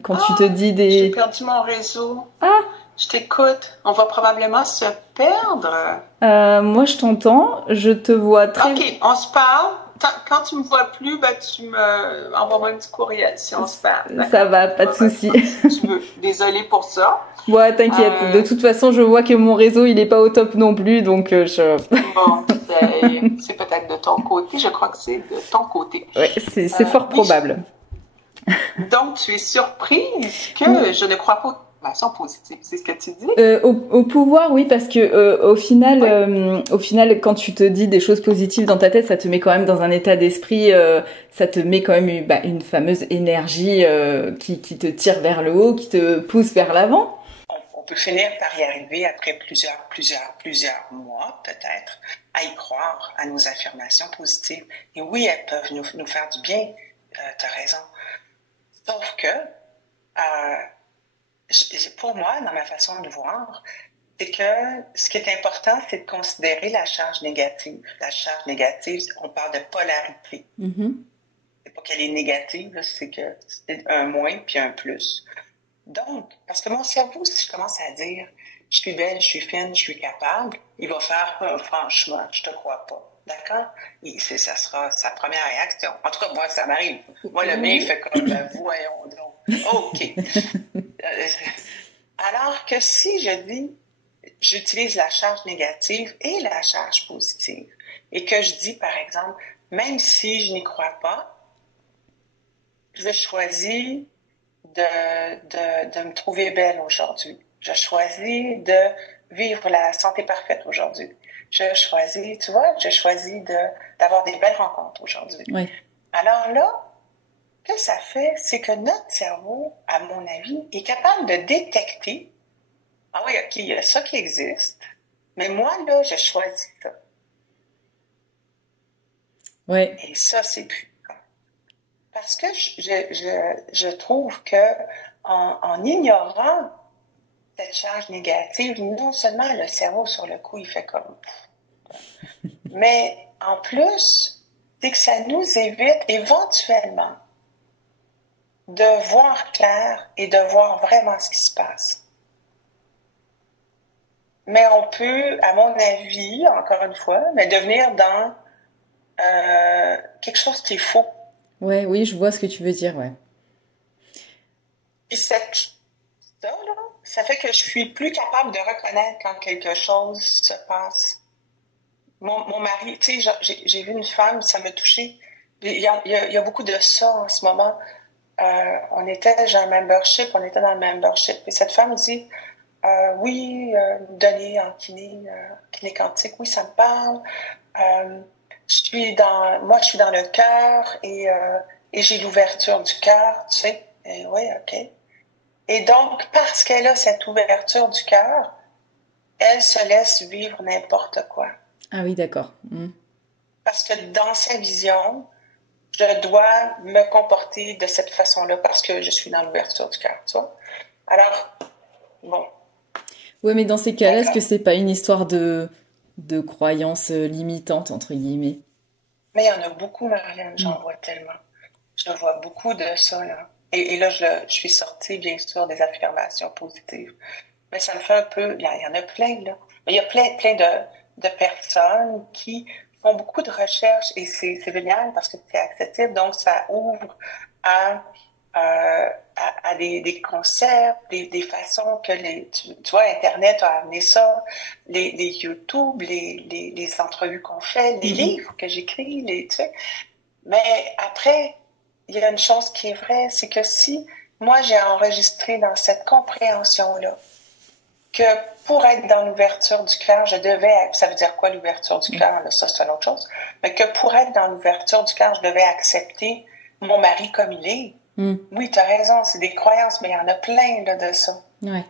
quand tu te dis des... J'ai perdu mon réseau. Ah! Je t'écoute. On va probablement se perdre. Moi, je t'entends. Je te vois très... OK, on se parle. Quand tu me vois plus, ben, tu me envoies-moi un petit courriel si on se parle. Ça va, pas de souci. Si tu veux. Désolée pour ça. Ouais, t'inquiète. De toute façon, je vois que mon réseau, il est pas au top non plus, donc Bon, c'est peut-être de ton côté. Je crois que c'est de ton côté. Ouais, c'est fort probable. Donc, tu es surprise que je ne crois pas aux affirmations positives. C'est ce que tu dis? Au pouvoir, oui, parce que au final, quand tu te dis des choses positives dans ta tête, ça te met quand même dans un état d'esprit, ça te met quand même une fameuse énergie qui te tire vers le haut, qui te pousse vers l'avant. On peut finir par y arriver après plusieurs mois, peut-être, à y croire à nos affirmations positives. Et oui, elles peuvent nous faire du bien. T'as raison. Sauf que, pour moi, dans ma façon de voir, c'est que ce qui est important, c'est de considérer la charge négative. La charge négative, on parle de polarité. Mm-hmm. C'est pas qu'elle est négative, c'est que c'est un moins puis un plus. Donc, parce que mon cerveau, si je commence à dire « je suis belle, je suis fine, je suis capable », il va faire « franchement, je te crois pas ». D'accord? Et ça sera sa première réaction. En tout cas, moi, ça m'arrive. Moi, le mien, il fait comme « voyons donc ». OK. Alors que si je dis, j'utilise la charge négative et la charge positive, et que je dis, par exemple, même si je n'y crois pas, je choisis de me trouver belle aujourd'hui. Je choisis de vivre la santé parfaite aujourd'hui. Je choisis d'avoir des belles rencontres aujourd'hui. Oui. Alors là, ce que ça fait, c'est que notre cerveau, à mon avis, est capable de détecter, ah oui, OK, il y a ça qui existe, mais moi, là, je choisis ça. Oui. Et ça, c'est plus. Parce que je trouve que en ignorant cette charge négative, non seulement le cerveau sur le coup, il fait comme... Mais en plus, c'est que ça nous évite éventuellement de voir clair et de voir vraiment ce qui se passe. Mais on peut, à mon avis, encore une fois, mais devenir dans quelque chose qui est faux. Ouais, oui, je vois ce que tu veux dire, ouais. Et ça, là, ça fait que je suis plus capable de reconnaître quand quelque chose se passe. Mon mari, tu sais, j'ai vu une femme, ça m'a touchée. Il y a beaucoup de ça en ce moment. On était dans le membership, et cette femme dit, oui, donner en kiné quantique, oui, ça me parle. Moi, je suis dans le cœur et j'ai l'ouverture du cœur, tu sais. Et oui, OK. Et donc, parce qu'elle a cette ouverture du cœur, elle se laisse vivre n'importe quoi. Ah oui, d'accord. Mmh. Parce que dans sa vision, je dois me comporter de cette façon-là parce que je suis dans l'ouverture du cœur, tu vois. Alors, bon. Oui, mais dans ces cas-là, est-ce que c'est pas une histoire de croyances limitantes, entre guillemets? Mais il y en a beaucoup, Marianne, j'en vois tellement. Je vois beaucoup de ça, là. Et là, je suis sortie, bien sûr, des affirmations positives. Mais ça me fait un peu... Il y en a plein, là. Mais il y a plein de personnes qui font beaucoup de recherches et c'est génial parce que c'est accessible. Donc, ça ouvre à, des concepts, des façons que tu vois, Internet a amené ça, les YouTube, les entrevues qu'on fait, les livres que j'écris, tu sais. Mais après, il y a une chose qui est vraie, c'est que si moi j'ai enregistré dans cette compréhension-là, que pour être dans l'ouverture du cœur, je devais être, ça veut dire quoi l'ouverture du cœur, là, ça c'est une autre chose, mais que pour être dans l'ouverture du cœur, je devais accepter mon mari comme il est. Oui, tu as raison, c'est des croyances, mais il y en a plein là, de ça. Ouais.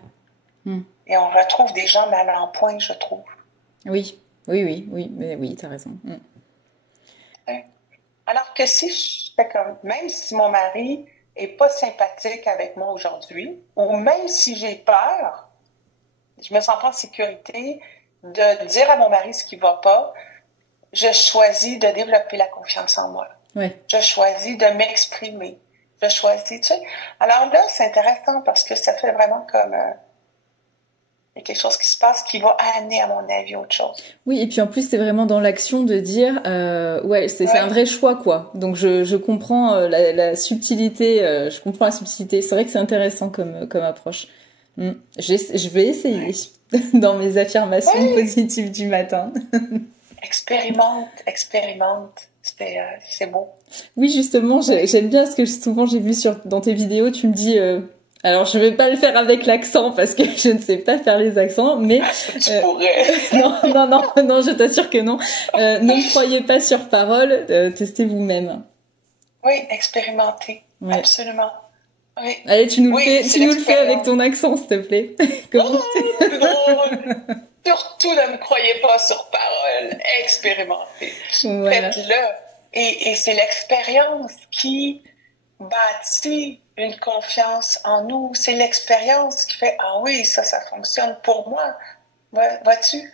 Et on retrouve des gens mal en point, je trouve. Oui, mais oui, tu as raison. Alors que si je fais comme, même si mon mari est pas sympathique avec moi aujourd'hui, ou même si j'ai peur, je me sens pas en sécurité de dire à mon mari ce qui va pas, je choisis de développer la confiance en moi. Ouais. Je choisis de m'exprimer. Je choisis, tu sais. Alors là, c'est intéressant parce que ça fait vraiment comme... il y a quelque chose qui se passe qui va amener, à mon avis, autre chose. Oui, et puis en plus, c'est vraiment dans l'action de dire, c'est un vrai choix, quoi. Donc je comprends la subtilité, je comprends la subtilité. C'est vrai que c'est intéressant comme approche. Je vais essayer dans mes affirmations positives du matin. Expérimente. C'est beau. Oui, justement, j'aime bien ce que souvent j'ai vu dans tes vidéos. Tu me dis, alors je vais pas le faire avec l'accent parce que je ne sais pas faire les accents, mais tu pourrais. non, je t'assure que non. Ne me croyez pas sur parole, testez vous-même. Oui, expérimentez, absolument. Oui. Allez, tu nous le fais avec ton accent, s'il te plaît. Comment c'est drôle. Surtout ne me croyez pas sur parole, expérimentez. Voilà. Faites-le. Et c'est l'expérience qui bâtit une confiance en nous. C'est l'expérience qui fait « Ah oui, ça fonctionne pour moi. » Vois-tu?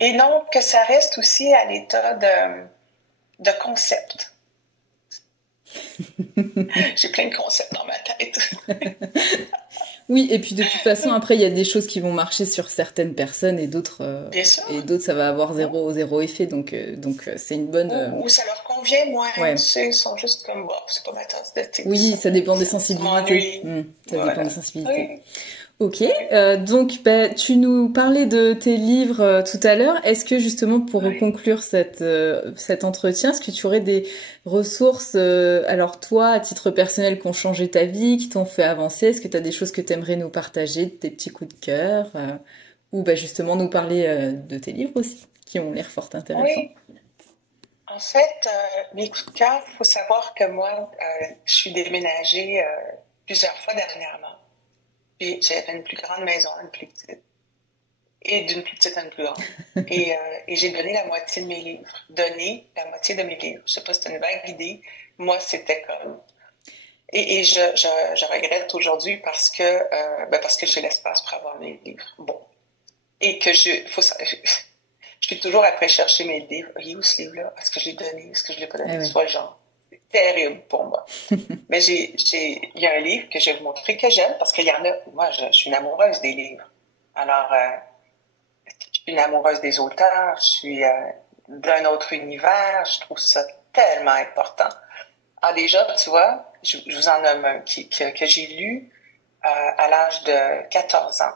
Et non, que ça reste aussi à l'état de concept. J'ai plein de concepts dans ma tête. Oui, et puis de toute façon, après, il y a des choses qui vont marcher sur certaines personnes et d'autres, ça va avoir zéro effet. Donc c'est une bonne... Ou ça leur convient moins. Ils sont juste comme, bon, c'est pas ma tasse de thé. Oui, ça dépend des sensibilités. Ça dépend des sensibilités. Oui. Ok, donc tu nous parlais de tes livres tout à l'heure. Est-ce que justement pour conclure cet entretien, est-ce que tu aurais des ressources, alors toi, à titre personnel, qui ont changé ta vie, qui t'ont fait avancer? Est-ce que tu as des choses que tu aimerais nous partager, tes petits coups de cœur, ou justement nous parler de tes livres aussi, qui ont l'air fort intéressants? Oui. En fait, mes coups de cœur, il faut savoir que moi, je suis déménagée plusieurs fois dernièrement. Puis j'avais une plus grande maison, une plus petite. Et d'une plus petite à une plus grande. Et j'ai donné la moitié de mes livres. Donné la moitié de mes livres. Je sais pas si c'est une vague idée. Moi, c'était comme... Et je regrette aujourd'hui parce que j'ai l'espace pour avoir mes livres. Bon. Et que je suis toujours après chercher mes livres. Il est où ce livre-là? Est-ce que je l'ai donné? Est-ce que je l'ai pas donné? Soit le genre. Terrible pour moi. Mais il y a un livre que je vais vous montrer que j'aime parce qu'il y en a. Moi, je suis une amoureuse des livres. Alors, je suis une amoureuse des auteurs. Je suis d'un autre univers. Je trouve ça tellement important. Alors déjà, tu vois, je vous en nomme un que j'ai lu à l'âge de 14 ans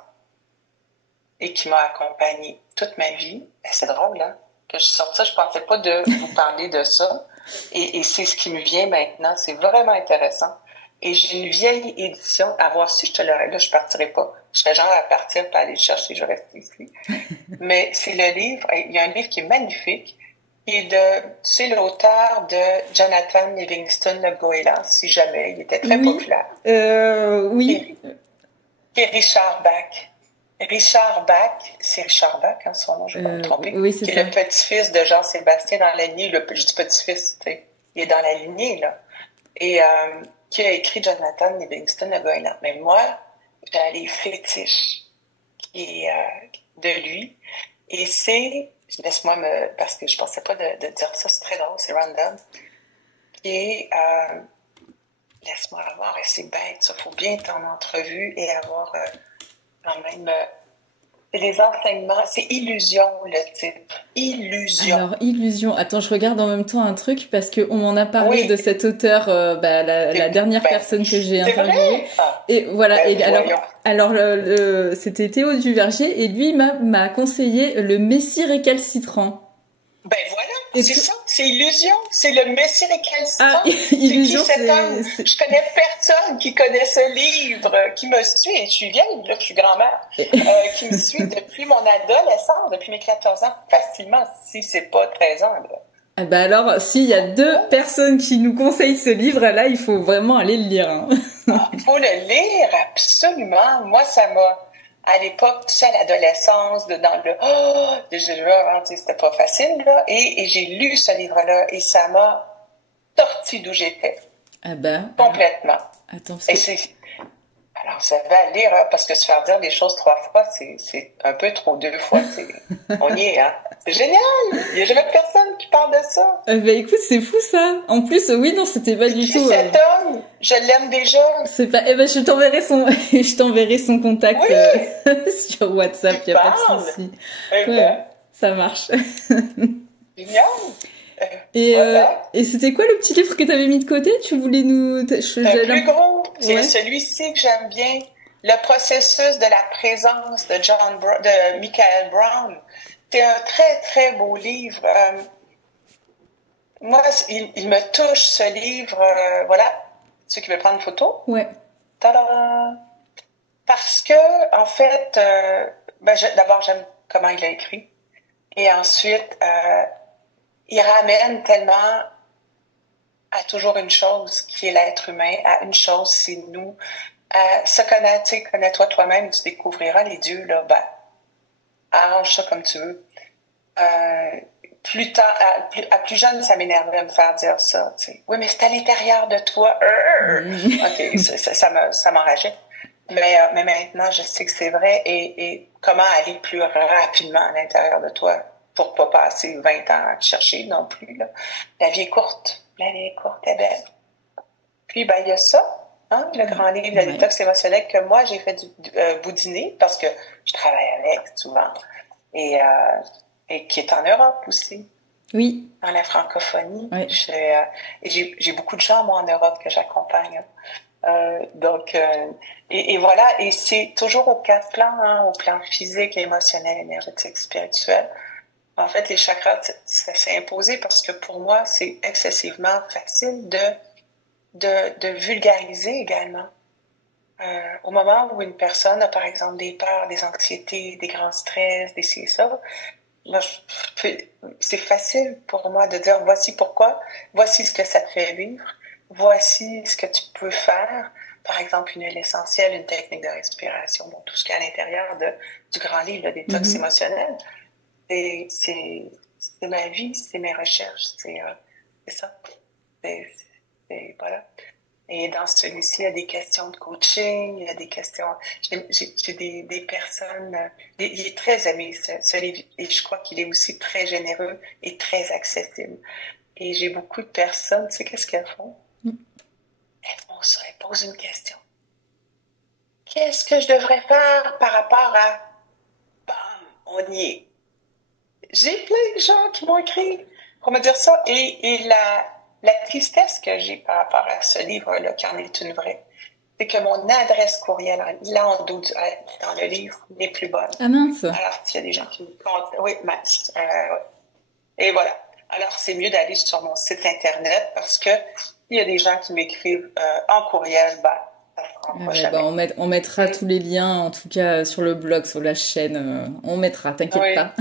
et qui m'a accompagnée toute ma vie. Et c'est drôle, hein? Que je sorte ça, je pensais pas de vous parler de ça. Et c'est ce qui me vient maintenant. C'est vraiment intéressant. Et j'ai une vieille édition. À voir si je te l'aurais. Là, je partirai pas. Je serais genre à partir pour aller le chercher. Je reste ici. Mais c'est le livre. Il y a un livre qui est magnifique. Qui est tu sais, l'auteur de Jonathan Livingston Le Goéland, si jamais. Il était très populaire. Oui. Qui est Richard Bach. Richard Bach, c'est Richard Bach, hein, son nom, je ne vais pas me tromper, oui, qui est le petit-fils de Jean-Sébastien dans la lignée, je dis petit-fils, tu sais, il est dans la lignée, là, et qui a écrit Jonathan Livingston Le Goéland. Mais moi, j'ai les fétiches qui est de lui, et c'est, laisse-moi parce que je pensais pas de dire ça, c'est très drôle, c'est random, qui est, laisse-moi avoir, et c'est bête, ça, faut bien être en entrevue et avoir... quand même C'est les enseignements, c'est illusion le titre. Illusion. Alors, illusion. Attends, je regarde en même temps un truc parce que on m'en a parlé de Oui. cet auteur, la dernière personne que j'ai C'est interviewée. vrai? Ah, Et voilà. ben Et voyons. alors, c'était Théo Duverger et lui m'a conseillé le Messie récalcitrant. Ben voilà, Et c'est ça, c'est illusion, c'est le Messie récalcitrant. Ah, C'est qui illusion, cet homme? Je connais personne qui connaît ce livre, qui me suit, et je suis vieille, là, je suis grand-mère, qui me suit depuis mon adolescence, depuis mes 14 ans, facilement, si c'est pas 13 ans, là. Ah bah alors, s'il y a deux personnes qui nous conseillent ce livre-là, il faut vraiment aller le lire. Hein. Faut le lire, absolument. Moi, ça m'a, à l'époque, tu sais, à l'adolescence, dans le déjà, c'était pas facile, là, et j'ai lu ce livre-là, et ça m'a sorti d'où j'étais. Ah bah. Complètement. Attends, parce que... Alors, ça va à lire, hein, parce que se faire dire des choses 3 fois, c'est un peu trop 2 fois. On y est, hein. C'est génial! Il n'y a jamais personne qui parle de ça. Bah écoute, c'est fou ça. En plus, oui, non, c'était pas du tout. Cet homme, je l'aime déjà. C'est pas. Eh ben, je t'enverrai son contact sur WhatsApp. Il y a pas de souci. Ouais, ça marche. Génial. Et voilà. Et c'était quoi le petit livre que t'avais mis de côté? Tu voulais nous. Le plus gros, c'est celui-ci que j'aime bien. Le processus de la présence de Michael Brown. C'est un très, très beau livre. Moi, il me touche, ce livre. Voilà. Ceux qui veulent prendre une photo? Ouais. Ta-da! Parce que, en fait, d'abord, j'aime comment il a écrit. Et ensuite, il ramène tellement à toujours une chose qui est l'être humain, à une chose, c'est nous. Se connaître, tu sais, connais-toi toi-même, tu découvriras les dieux, là, arrange ça comme tu veux. Plus tard, à plus jeune, ça m'énervait de me faire dire ça, tu sais. Oui, mais c'est à l'intérieur de toi. OK, ça m'enrageait. Mais maintenant, je sais que c'est vrai et comment aller plus rapidement à l'intérieur de toi pour pas passer 20 ans à te chercher non plus, là. La vie est courte. La vie est courte et belle. Puis, il y a ça, hein, le grand livre de détox émotionnel que moi, j'ai fait boudiner parce que je travaille avec souvent et qui est en Europe aussi. Oui. Dans la francophonie. Oui. J'ai beaucoup de gens, moi, en Europe que j'accompagne. Et voilà, et c'est toujours aux 4 plans, hein, au plan physique, émotionnel, énergétique, spirituel. En fait, les chakras, ça s'est imposé parce que pour moi, c'est excessivement facile de vulgariser également. Au moment où une personne a, par exemple, des peurs, des anxiétés, des grands stress, des ci et ça, c'est facile pour moi de dire voici pourquoi, voici ce que ça te fait vivre, voici ce que tu peux faire. Par exemple, une huile essentielle, une technique de respiration, bon, tout ce qu'il y a à l'intérieur du grand livre, le détox émotionnel. C'est ma vie, c'est mes recherches, c'est ça. Voilà. Et dans celui-ci, il y a des questions de coaching, il y a des questions... J'ai des personnes... il est très aimé, ce livre, et je crois qu'il est aussi très généreux et très accessible. Et j'ai beaucoup de personnes, tu sais qu'est-ce qu'elles font? Elles font ça, elles posent une question. Qu'est-ce que je devrais faire par rapport à... Bam, on y est. J'ai plein de gens qui m'ont écrit pour me dire ça. Et la tristesse que j'ai par rapport à ce livre-là, qui en est une vraie, c'est que mon adresse courriel, là en dos dans le livre, n'est plus bonne. Ah mince! Alors, il y a des gens qui me comptent. Oui, mince. Et voilà. Alors, c'est mieux d'aller sur mon site Internet parce que il y a des gens qui m'écrivent en courriel, on mettra tous les liens, en tout cas sur le blog, sur la chaîne. On mettra, t'inquiète pas.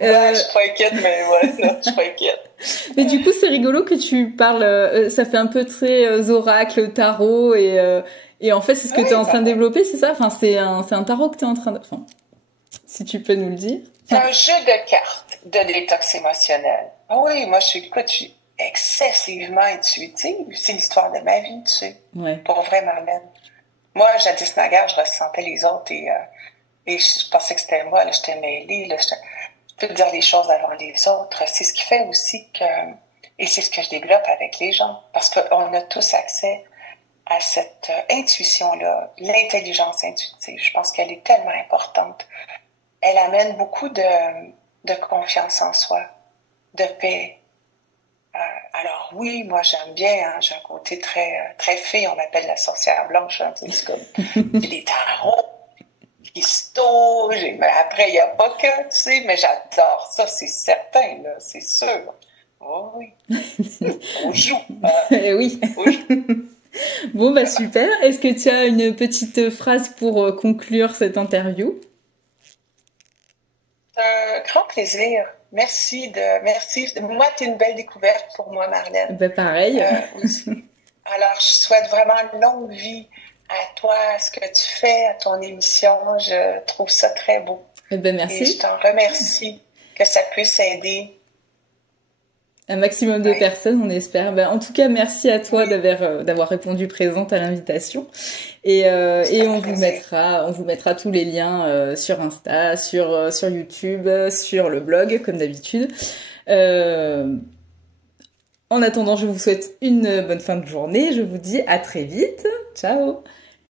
Ouais, je suis pas inquiète, mais ouais, je suis pas inquiète. Mais du coup, c'est rigolo que tu parles. Ça fait un peu très oracle, tarot, et en fait, c'est ce que tu es en train de développer, c'est ça? Enfin, c'est un tarot que tu es en train de. Enfin, si tu peux nous le dire. C'est un jeu de cartes de détox émotionnel. Oui, moi, je suis excessivement intuitive. C'est l'histoire de ma vie, tu sais. Ouais. Pour vrai, Marlène. Moi, jadis naguère, je ressentais les autres et je pensais que c'était moi, là, j'étais mêlée, là, je peux te dire les choses avant les autres. C'est ce qui fait aussi que, et c'est ce que je développe avec les gens, parce qu'on a tous accès à cette intuition-là, l'intelligence intuitive. Je pense qu'elle est tellement importante elle amène beaucoup de confiance en soi, de paix. Alors oui, moi j'aime bien, hein, j'ai un côté très fée, on m'appelle la sorcière blanche, hein, c'est comme j'ai des tarots, des cristaux, mais après il n'y a pas que, tu sais, mais j'adore ça, c'est certain, là, c'est sûr. Oh oui, on joue. Oui. Oui. Bon, bah super. Est-ce que tu as une petite phrase pour conclure cette interview? C'est un grand plaisir. Merci. Moi, tu es une belle découverte pour moi, Marlène. Bah pareil. Alors, je souhaite vraiment une longue vie à toi, à ce que tu fais, à ton émission. Je trouve ça très beau. Ben merci. Et je t'en remercie que ça puisse aider un maximum de personnes, on espère. Ben, en tout cas, merci à toi d'avoir répondu présente à l'invitation. Et on vous mettra tous les liens sur Insta, sur YouTube, sur le blog, comme d'habitude. En attendant, je vous souhaite une bonne fin de journée. Je vous dis à très vite. Ciao!